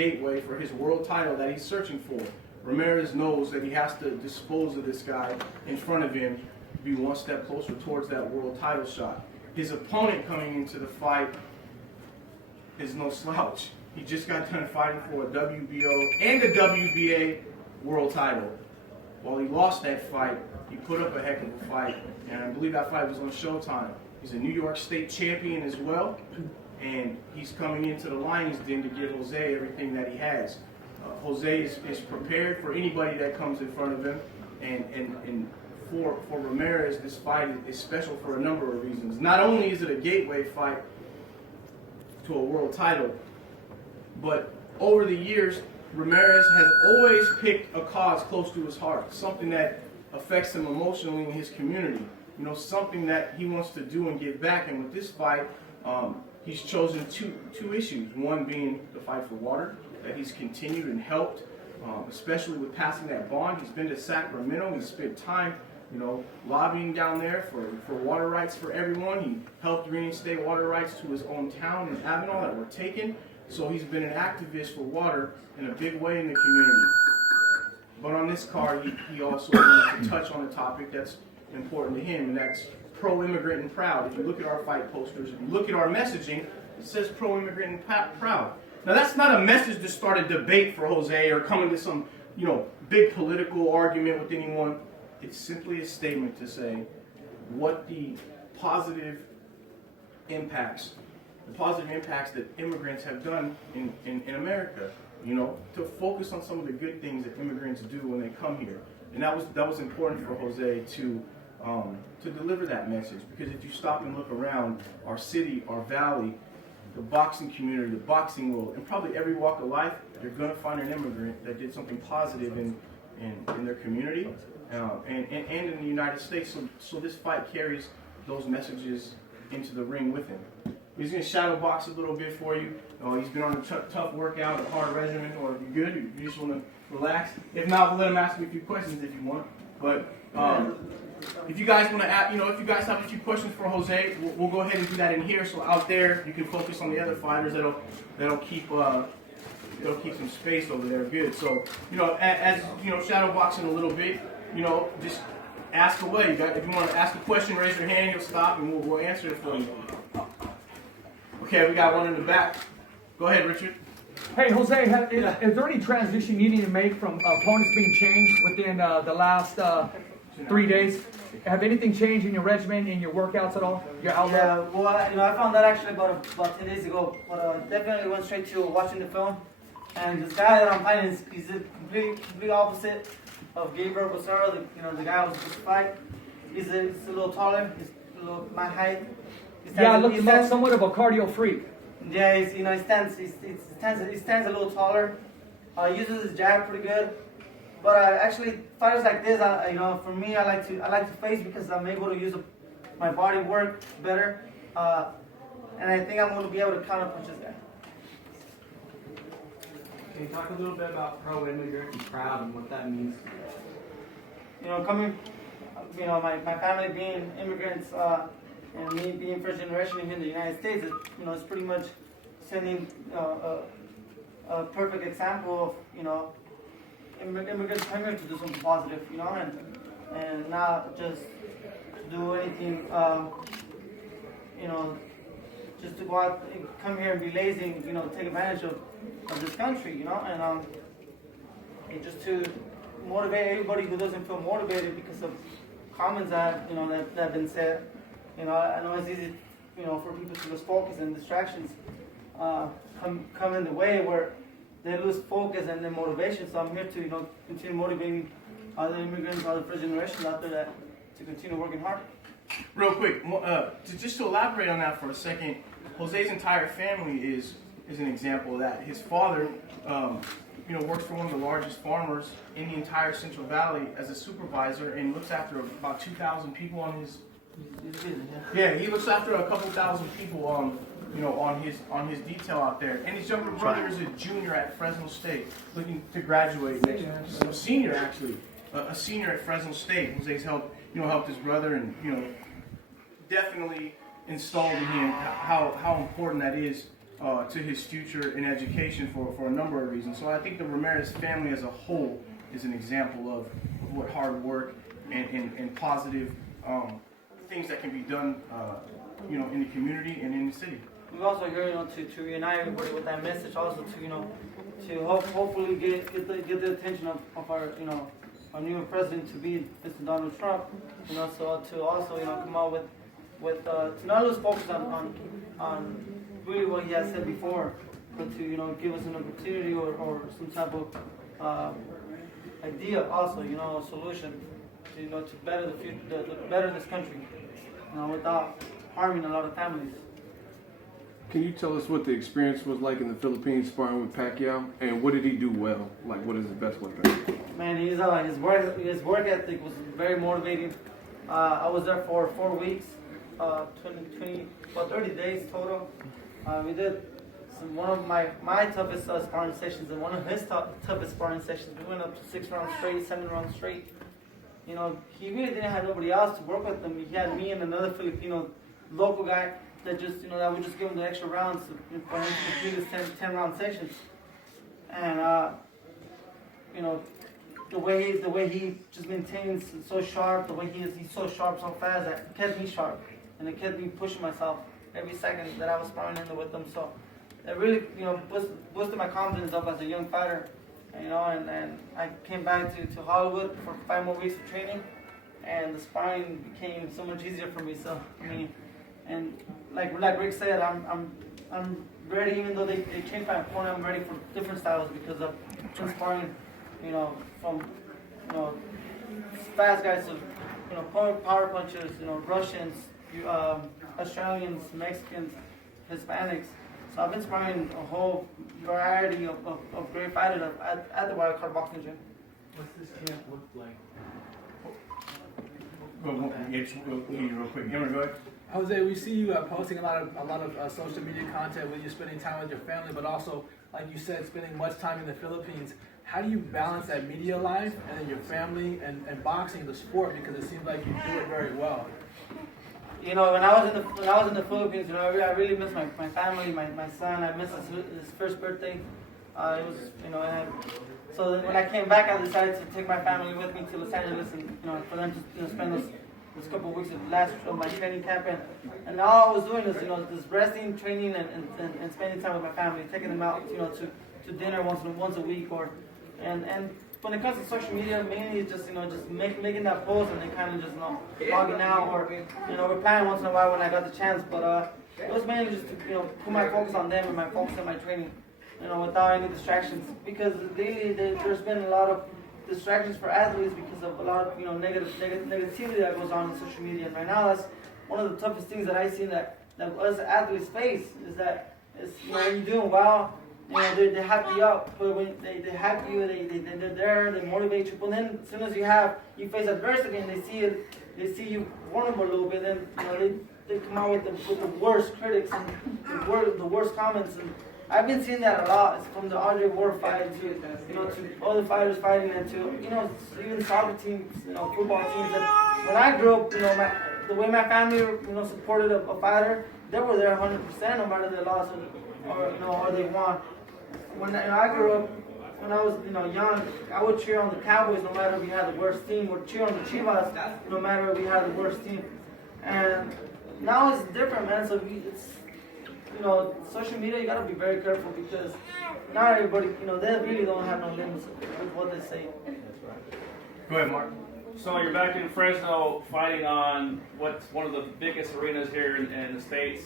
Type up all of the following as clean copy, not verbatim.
gateway for his world title that he's searching for. Ramirez knows that he has to dispose of this guy in front of him to be one step closer towards that world title shot. His opponent coming into the fight is no slouch. He just got done fighting for a WBO and a WBA world title. While he lost that fight, he put up a heck of a fight, and I believe that fight was on Showtime. He's a New York State champion as well, and he's coming into the Lion's Den to give Jose everything that he has. Jose is prepared for anybody that comes in front of him, and for Ramirez, this fight is special for a number of reasons. Not only is it a gateway fight to a world title, but over the years, Ramirez has always picked a cause close to his heart, something that affects him emotionally in his community. You know, something that he wants to do and give back. And with this fight, he's chosen two issues. One being the fight for water, that he's continued and helped, especially with passing that bond. He's been to Sacramento. He spent time, you know, lobbying down there for water rights for everyone. He helped reinstate water rights to his own town in Avenal that were taken. So he's been an activist for water in a big way in the community. But on this card, he also wanted to touch on a topic that's important to him, and that's pro-immigrant and proud. If you look at our fight posters, if you look at our messaging, it says pro-immigrant and proud. Now that's not a message to start a debate for Jose or come into some, you know, big political argument with anyone. It's simply a statement to say what the positive impacts that immigrants have done in America. You know, to focus on some of the good things that immigrants do when they come here. And that was important for Jose to deliver that message, because if you stop and look around our city, our valley, the boxing community, the boxing world, and probably every walk of life, you're going to find an immigrant that did something positive in their community and in the United States. So this fight carries those messages into the ring with him. He's going to shadow box a little bit for you. He's been on a tough workout, a hard regimen, or if you're good, you just want to relax. If not, we'll let him ask me a few questions if you want. But if you guys want to ask, if you guys have a few questions for Jose, we'll go ahead and do that in here. So out there, you can focus on the other fighters. That'll keep some space over there. Good. So as shadow boxing a little bit, just ask away. If you want to ask a question, raise your hand. You'll stop, and we'll answer it for you. Okay, we got one in the back. Go ahead, Richard. Hey, Jose, is there any transition you need to make from opponents being changed within the last 3 days? Have anything changed in your regimen, in your workouts at all? Your outlook? Yeah, well, I found that actually about 10 days ago, but definitely went straight to watching the film. And this guy that I'm fighting, he's a complete opposite of Gabriel Bracero, the guy I was supposed to fight. He's a little taller, he's a little my height. Yeah, I looked him up, somewhat of a cardio freak. Yeah, he stands a little taller. Uses his jab pretty good. But actually, fighters like this, for me, I like to face because I'm able to use my body work better, and I think I'm going to be able to counterpunch this guy. Can you talk a little bit about pro-immigrant and proud and what that means? My family being immigrants. And me being first generation here in the United States, it's pretty much sending a perfect example of, immigrants coming here to do something positive, and not just do anything, just to go out and come here and be lazy and, take advantage of this country, and just to motivate everybody who doesn't feel motivated because of comments that have been said. I know it's easy, for people to lose focus and distractions come in the way where they lose focus and their motivation. So I'm here to, continue motivating other immigrants, other first generations out there to continue working hard. Real quick, just to elaborate on that for a second, Jose's entire family is an example of that. His father, works for one of the largest farmers in the entire Central Valley as a supervisor and looks after about 2,000 people on his. Yeah, he looks after a couple thousand people on his detail out there. And his younger brother is a junior at Fresno State, looking to graduate next year. So senior actually, a senior at Fresno State. Jose's helped his brother, and definitely installed in him how important that is to his future in education for a number of reasons. So I think the Ramirez family as a whole is an example of what hard work and positive things that can be done, in the community and in the city. We're also here, to reunite everybody with that message, also to hopefully get the attention of our, our new president to be Mr. Donald Trump, so to also, come out with to not lose focus on really what he has said before, but to, give us an opportunity or some type of idea also, a solution to better the future, to better this country, without harming a lot of families. Can you tell us what the experience was like in the Philippines sparring with Pacquiao, and what did he do well? Like, what is his best weapon? Man, his work ethic was very motivating. I was there for 4 weeks, 30 days total. We did one of my toughest sparring sessions and one of his toughest sparring sessions. We went up to 6 rounds straight, 7 rounds straight. He really didn't have nobody else to work with him. He had me and another Filipino local guy that just, that would just give him the extra rounds for him to complete his 10-round sections. And, the way he just maintains so sharp, the way he's so sharp, so fast, that kept me sharp. And it kept me pushing myself every second that I was sparring in there with him. So it really, boosted my confidence up as a young fighter. And I came back to Hollywood for 5 more weeks of training, and the sparring became so much easier for me. So, and like Rick said, I'm ready, even though they changed my opponent, I'm ready for different styles because of sparring, from, fast guys to, power punchers, Russians, Australians, Mexicans, Hispanics. So I've been sparring a whole variety of great fighters at the Wild Card Boxing Gym. What's this camp look like? Real quick. Go ahead. Jose, we see you posting a lot of social media content when you're spending time with your family, but also, like you said, spending much time in the Philippines. How do you balance that media life and then your family and boxing, the sport? Because it seems like you do it very well. When I was in the Philippines, I really miss my family, my son. I missed his first birthday. It was, so when I came back, I decided to take my family with me to Los Angeles and, for them to spend this couple of weeks of my training camp. And all I was doing is, just resting, training, and spending time with my family, taking them out, to dinner once a week, and when it comes to social media, mainly it's just, just making that post and then kind of just, logging out or, replying once in a while when I got the chance. But it was mainly just to, put my focus on them and my focus on my training, without any distractions. Because lately there's been a lot of distractions for athletes because of a lot of, negativity that goes on in social media. And right now, that's one of the toughest things that I see that us athletes face is that, when you're doing well, they hype you up, but when they hype you, they're there, they motivate you. But then as soon as you face adversity and they see you vulnerable a little bit, then they come out with the worst critics and the worst comments. And I've been seeing that a lot. It's from the Andre Ward fight to other fighters fighting, and to even soccer teams, football teams. And when I grew up, the way my family supported a fighter, they were there 100% no matter they lost or they won. When I grew up, when I was young, I would cheer on the Cowboys no matter if we had the worst team, or cheer on the Chivas no matter if we had the worst team. And now it's different, man. So it's social media, you gotta be very careful because not everybody, they really don't have no limits with what they say. Go ahead, Mark. So you're back in Fresno fighting on what's one of the biggest arenas here in the States.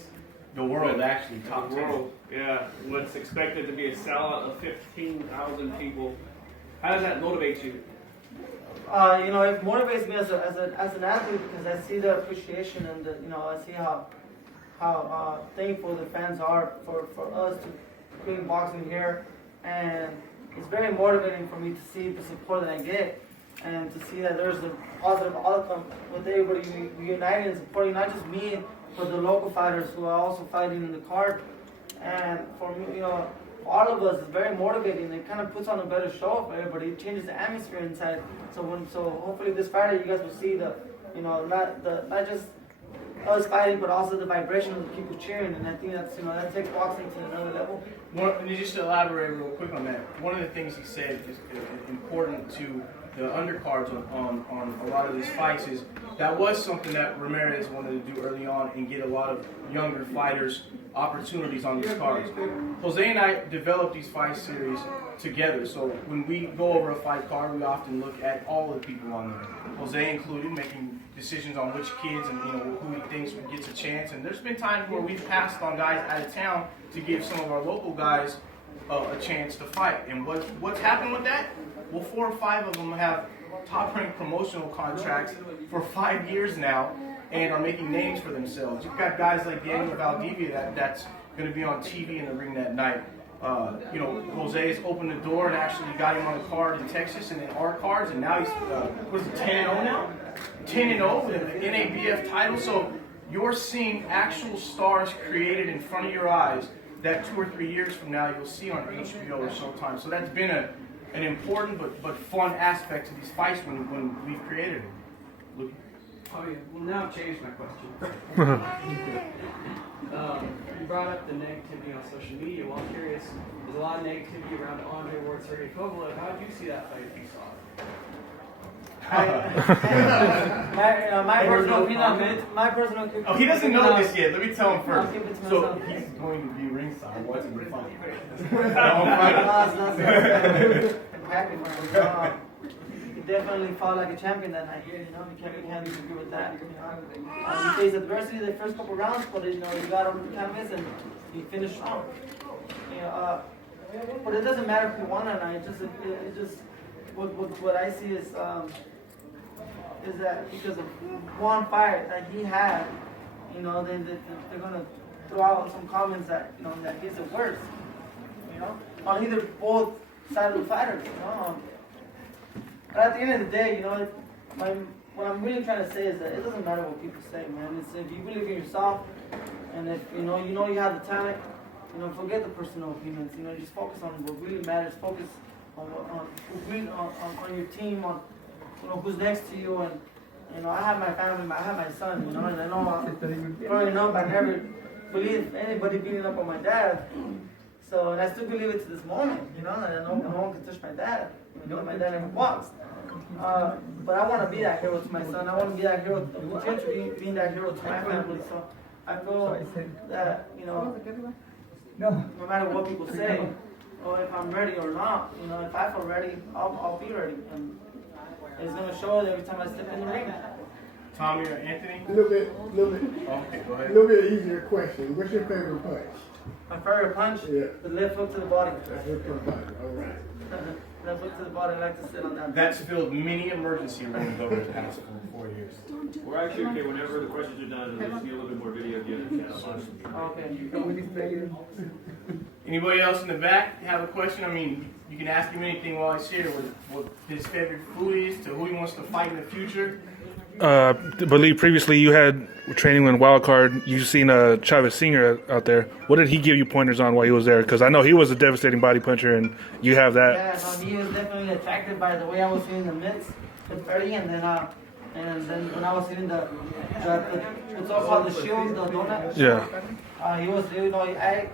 The world, actually, top The 10. world, yeah. What's expected to be a sellout of 15,000 people. How does that motivate you? It motivates me as an athlete because I see the appreciation and I see how thankful the fans are for us to bring boxing here, and it's very motivating for me to see the support that I get and to see that there's a positive outcome with everybody united and supporting not just me but the local fighters who are also fighting in the card. And for me, all of us is very motivating. It kind of puts on a better show for everybody. It changes the atmosphere inside. So hopefully this Friday you guys will see not just us fighting, but also the vibration of the people cheering, and I think that's, you know, that takes boxing to another level. And just to elaborate real quick on that, one of the things he said is important to the undercards on a lot of these fights is that was something that Ramirez wanted to do early on and get a lot of younger fighters opportunities on these cards. Jose and I developed these fight series together, so when we go over a fight card, we often look at all of the people on there, Jose included, making decisions on which kids and who he thinks gets a chance. And there's been times where we've passed on guys out of town to give some of our local guys a chance to fight. And what's happened with that? Well, 4 or 5 of them have top-ranked promotional contracts for 5 years now and are making names for themselves. You've got guys like Daniel Valdivia that's going to be on TV in the ring that night. Jose has opened the door and actually got him on the card in Texas and in our cards, and now he's 10-0 now? 10-0 with an NABF title. So you're seeing actual stars created in front of your eyes that 2 or 3 years from now you'll see on HBO or Showtime. So that's been an important but fun aspect to these fights when we've created them. Luke? Oh yeah, well now I've changed my question. You brought up the negativity on social media. Well, I'm curious, there's a lot of negativity around Andre Ward, Sergey Kovalev. How did you see that fight if you saw it? My personal opinion. Oh, he doesn't know this yet. Let me tell him I'll first. keep it to So myself. he's going to be ringside watching the fight. I'm happy for him. He definitely fought like a champion that night. You can't disagree with that. He faced adversity the first couple rounds, but he got over the canvas and he finished strong. But it doesn't matter if he won or not. It just what I see is that because of one fight that he had, then they're gonna throw out some comments that that he's the worst. On either both sides of the fighters. But at the end of the day, what I'm really trying to say is that it doesn't matter what people say, man. It's if you believe in yourself, and if you know you have the talent, forget the personal opinions. Just focus on what really matters. Focus on your team, on who's next to you, and I have my family, I have my son, and I know growing up I never believed anybody beating up on my dad. So, and I still believe it to this moment, and I know no one can touch my dad. My dad never boxed. But I want to be that hero to my son. I want to be that hero, potentially being that hero to my family. So I feel that, no matter what people say, or if I'm ready or not, if I feel ready, I'll be ready. And it's going to show every time I step in the ring. Tommy or Anthony? A little bit. Okay, go ahead. A little bit easier question. What's your favorite punch? My favorite punch? Yeah. The left hook to the body. Left hook to the body. All right. Left hook to the body. I like to sit on that. That's filled many emergency rooms over the past 4 years. We're actually okay whenever the questions are done, and just need a little bit more video of the other channel. Okay. Anybody else in the back have a question? I mean, you can ask him anything while he's here. What his favorite food is, to who he wants to fight in the future. I believe previously you had training in Wildcard. You've seen Chavez Sr. out there. What did he give you pointers on while he was there? Because I know he was a devastating body puncher, and you have that. Yeah, he was definitely attracted by the way I was hitting the mitts with Ferdy, and then when I was hitting it's all called the shield, the donut. Yeah. He was, I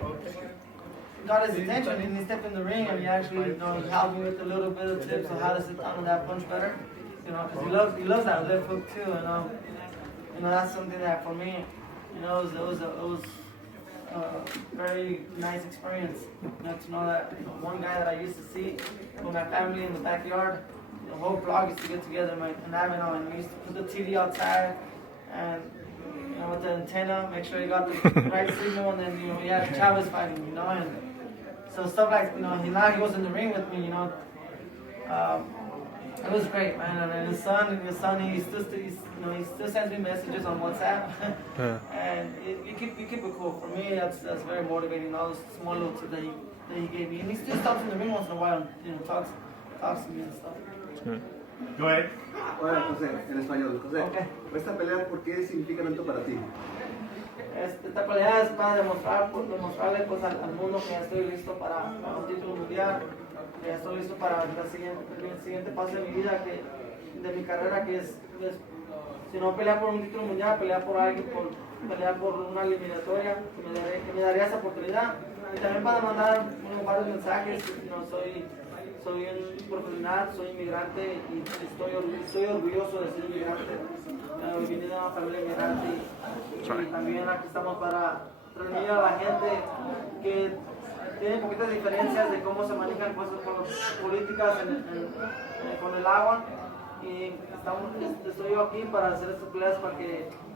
got his attention, and he stepped in the ring, and he actually, helped me with a little bit of tips on how to sit down on that punch better. Because he loves that left hook too, that's something that for me, it was a very nice experience. To know that one guy that I used to see with my family in the backyard, the whole block used to get together in Avenel, and we used to put the TV outside, and with the antenna, make sure you got the right signal, and then we had Chavez fighting, and so stuff like he was in the ring with me, It was great, man. And his son, he still sends me messages on WhatsApp, and you keep it cool. For me, that's very motivating. All those small little tips that he gave me, and he still stops in the ring once in a while, and talks to me and stuff. Go ahead. Hola, José, en español. José, Okay. ¿esta pelea por qué significa tanto para ti? Esta pelea es para demostrarle pues, al mundo que ya estoy listo para un título mundial, que ya estoy listo para el siguiente paso de mi vida, de mi carrera, que es si no pelear por un título mundial, pelear por alguien, pelear por una eliminatoria que me daría esa oportunidad. Y también para mandar varios mensajes. Soy un profesional, soy inmigrante y estoy orgulloso de ser inmigrante. Vine de una familia inmigrante y también aquí estamos para transmitir a la gente que tiene poquitas diferencias de cómo se manejan cosas políticas con el agua. Y estoy yo aquí para hacer estas peleas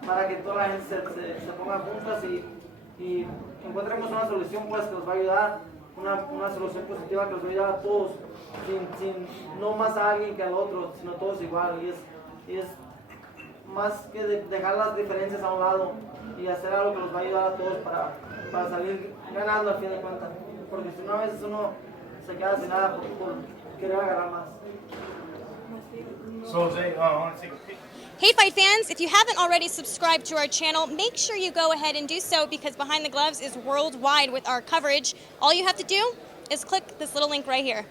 para que toda la gente se ponga juntas y encontremos una solución pues, que nos va a ayudar, una solución positiva que nos va a ayudar a todos, sin no más a alguien que al otro, sino todos igual. Y es más que dejar las diferencias a un lado y hacer algo que nos va a ayudar a todos para salir ganando al fin de cuentas. Porque si no, a veces uno se queda sin nada por querer agarrar más. So Jose, I want to take a picture. Hey Fight fans, if you haven't already subscribed to our channel, make sure you go ahead and do so because Behind the Gloves is worldwide with our coverage. All you have to do is click this little link right here.